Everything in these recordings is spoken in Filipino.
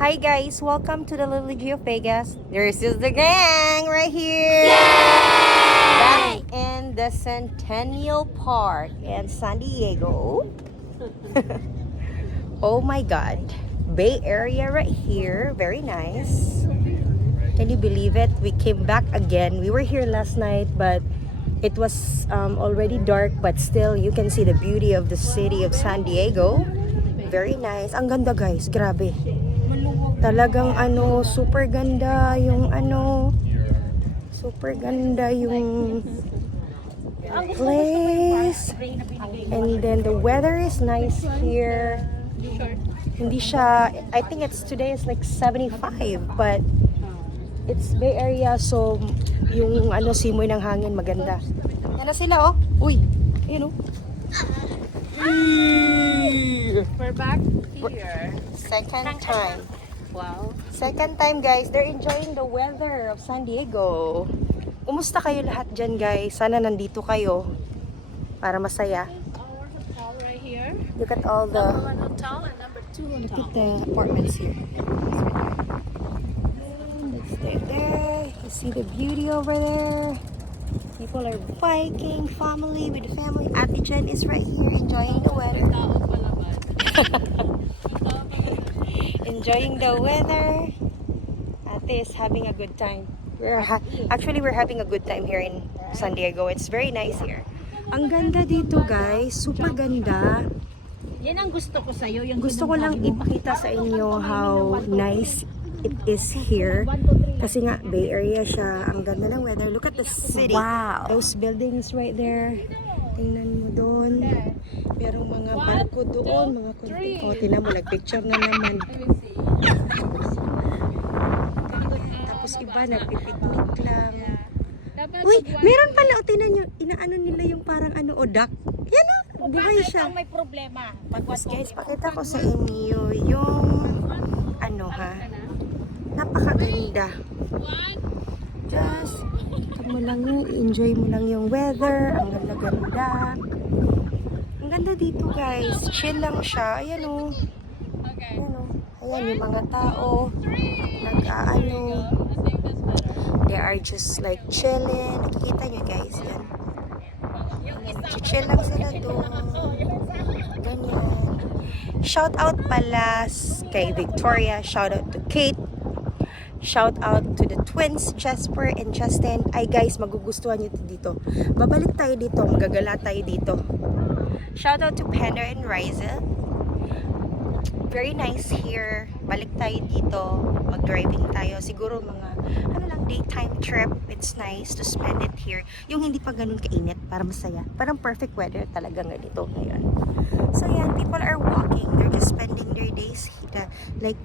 Hi guys, welcome to the Little G of Vegas. This is the gang right here. Yay! Back in the Centennial Park in San Diego. Oh my God. Bay Area right here. Very nice. Can you believe it? We came back again. We were here last night, but it was already dark, but still you can see the beauty of the city of San Diego. Very nice. Ang ganda guys, grabe. Talagang super ganda yung super ganda yung place. And then the weather is nice here. Hindi siya, I think today is like 75, but it's Bay Area, so yung simoy ng hangin maganda. Yan na sila oh. Uy, ayun oh. We're back here. Second time. Wow. Second time guys, they're enjoying the weather of San Diego. Kumusta kayo lahat dyan guys? Sana nandito kayo para masaya. Our hotel right here. Look at all the Number 1 hotel and number 2 look hotel. at the apartments here. Let's stay there. You see the beauty over there. People are biking, family with the family. Ate Jen is right here enjoying the weather. Tao pala ba? Enjoying the weather. Ate is having a good time. Actually, we're having a good time here in San Diego. It's very nice here. Ang ganda dito, guys. Super ganda. Yan ang gusto ko sa'yo. Yung Gusto ko lang ipakita sa inyo how nice it is here. Kasi nga, Bay Area siya. Ang ganda ng weather. Look at the city. Wow. Those buildings right there. Tingnan mo doon. Merong mga barko doon. Mga konti. O, tingnan mo. Nagpicture na naman. Tapos iba, nagpipiknik lang. Uy, meron pala. O, tingnan nyo. Inaano nila yung parang duck. Yan o. Buhay siya. may problema. Tapos guys, pakita ko sa inyo yung napakaganda. Just mo lang yun, enjoy mo lang yung weather. Ang ganda-ganda. Ang ganda dito guys. Chill lang siya. Ayan o. Ayan o. Ayan yung mga tao. They are just like chilling. Nakikita nyo guys. Yan. Chill lang sila doon. Ganyan. Shout out pala kay Victoria. Shout out to Kate. Shout out to the twins, Jasper and Justin. Ay guys, magugustuhan nyo dito. Babalik tayo dito. Magagala tayo dito. Shout out to Panda and Riza. Very nice here. Balik tayo dito. Mag-driving tayo. Siguro mga daytime trip. It's nice to spend it here. Yung hindi pa ganun kainit para masaya. Parang perfect weather talaga ganito ngayon. So yan, people are walking. They're just spending their days here. Like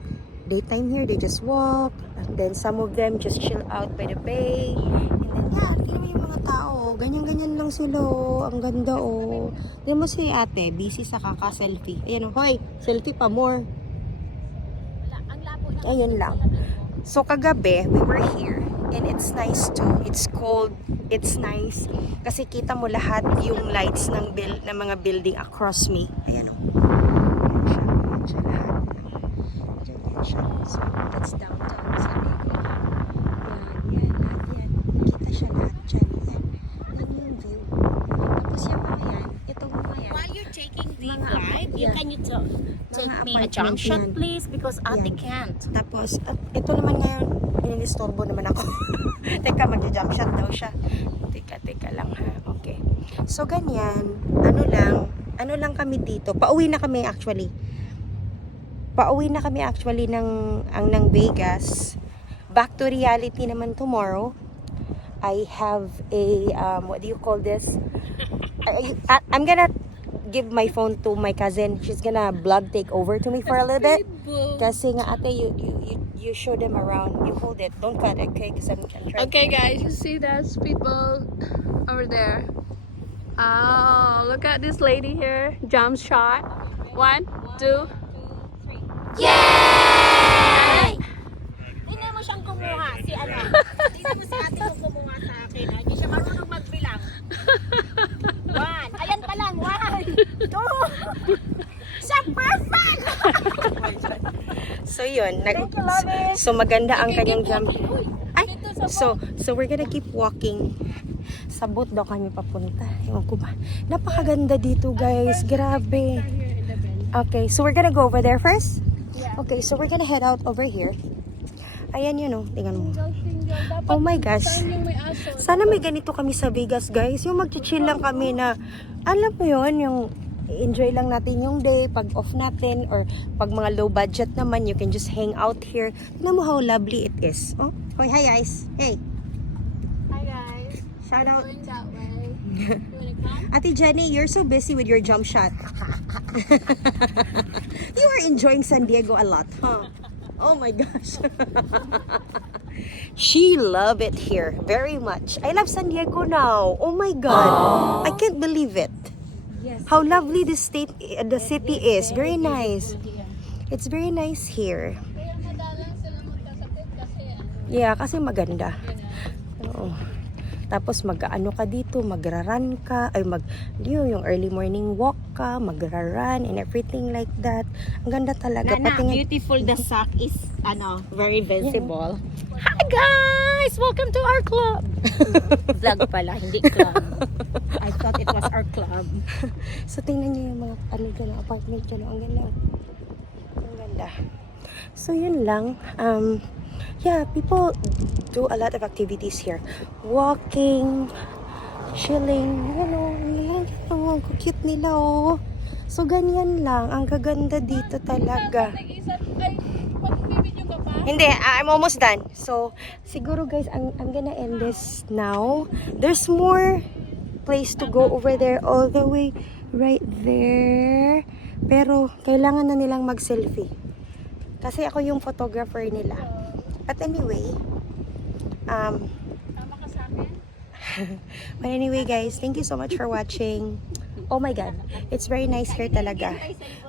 daytime here, they just walk. And then some of them just chill out by the bay. And then yan, tingnan mo yung mga tao. Ganyan-ganyan lang sila oh. Ang ganda oh. Tingnan mo si ate, busy sa kaka-selfie. Ayan oh, hoy, selfie pa more. Ayun lang. So kagabi, we were here and it's nice too. It's cold, it's nice kasi kita mo lahat yung lights ng mga building across me. Ayan oh. Ayan siya lahat. Ayan siya. So that's downtown San Diego. Yan, lahat yan. Kita siya lahat dyan. Yan. Yan yung view. Tapos yung mga yan, itong mga yan. While you're taking the Mga ride, yeah. can you take Mga me a apartment junction, yan. please? Because Ate Yan. can't. Tapos, ito naman ngayon, inistorbo naman ako. Teka, magja-jump shot daw siya. Teka lang ha. Okay. So, ganyan. Ano lang kami dito. Pauwi na kami actually ng Vegas. Back to reality naman tomorrow. I have a, what do you call this? I'm gonna give my phone to my cousin. She's gonna vlog take over to me for a little bit. Kasi nga ate, you show them around. You hold it. Don't cut it, okay? Because I'm trying. Okay guys, you see that speedboat over there? Oh, look at this lady here. Jump shot. 1, 2, 3. Yay! Tingnan mo siyang kumuha, si ano. Tingnan mo si ate mo kumuha sa akin. Hindi siya marunong magbilang. 1. Ayan pa lang. 1, 2. Siya perfect! So yun. yun. So maganda ang kanyang jump. Ay, so we're gonna keep walking. Sa boat daw kami papunta. Ewan ko ba. Napakaganda dito, guys. Grabe. Okay, so we're gonna go over there first? Okay, so we're gonna head out over here. Ayan yun, oh. Tingnan mo. Oh my gosh. Sana may ganito kami sa Vegas, guys. Yung mag-chill lang kami na, alam mo yun, yung enjoy lang natin yung day, pag off natin, or pag mga low budget naman, you can just hang out here. Tingnan mo how lovely it is. Oh, hoy, hi guys. Hey. Hi guys. Shout out. Going that way. You wanna come? Ate Jenny, you're so busy with your jump shot. You are enjoying San Diego a lot, huh? Oh my gosh. She love it here very much. I love San Diego now. Oh my God. I can't believe it. How lovely the city is. Very nice. It's very nice here. Kaya madalang sila magkasakit kasi Yeah, kasi maganda. Oo. Tapos mag-ano ka dito, magra-run ka, ay yung early morning walk ka, magra-run and everything like that. Ang ganda talaga. Nana, Pati nga- beautiful the sack is very visible. Hi guys! Welcome to our club! Vlog pala, hindi club. I thought it was our club. So tingnan niyo yung mga dyan, apartment dyan. Ang ganda. Ang ganda. So yun lang. Yeah, people do a lot of activities here. Walking, chilling, ang cute nila oh. So ganyan lang. Ang gaganda dito talaga. nag-isa ay magbibideo ka pa? Hindi, I'm almost done. So, siguro guys, I'm gonna end this now. There's more place to go over there, all the way right there. Pero, kailangan na nilang mag-selfie. Kasi ako yung photographer nila. But anyway, Tama ka sa akin? but anyway guys, thank you so much for watching. Oh my God, it's very nice here talaga.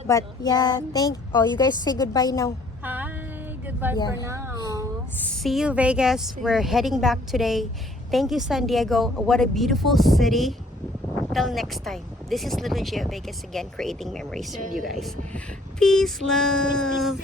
But yeah, you guys say goodbye now. Hi, goodbye Yeah. for now. See you, Vegas. We're heading back today. Thank you, San Diego. What a beautiful city. Till next time. This is Little Gia Vegas again, creating memories with you guys. Peace, love.